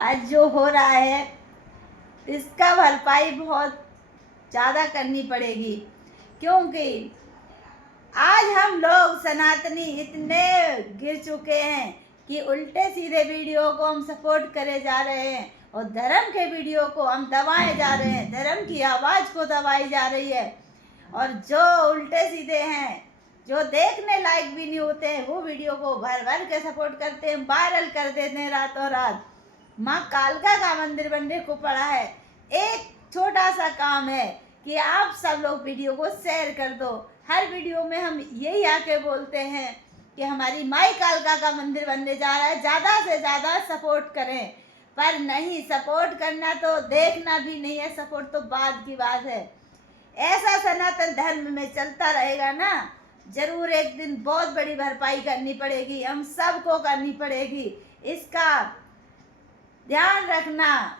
आज जो हो रहा है इसका भरपाई बहुत ज़्यादा करनी पड़ेगी, क्योंकि आज हम लोग सनातनी इतने गिर चुके हैं कि उल्टे सीधे वीडियो को हम सपोर्ट करे जा रहे हैं और धर्म के वीडियो को हम दबाए जा रहे हैं, धर्म की आवाज़ को दबाई जा रही है। और जो उल्टे सीधे हैं, जो देखने लायक भी नहीं होते हैं, वो वीडियो को भर भर के सपोर्ट करते हैं, वायरल कर देते हैं रातों रात। माँ कालका का मंदिर बनने को पड़ा है। एक छोटा सा काम है कि आप सब लोग वीडियो को शेयर कर दो। हर वीडियो में हम यही आके बोलते हैं कि हमारी माई कालका का मंदिर बनने जा रहा है, ज़्यादा से ज़्यादा सपोर्ट करें। पर नहीं, सपोर्ट करना तो देखना भी नहीं है, सपोर्ट तो बाद की बात है। ऐसा सनातन धर्म में चलता रहेगा ना, जरूर एक दिन बहुत बड़ी भरपाई करनी पड़ेगी, हम सबको करनी पड़ेगी। इसका ध्यान रखना।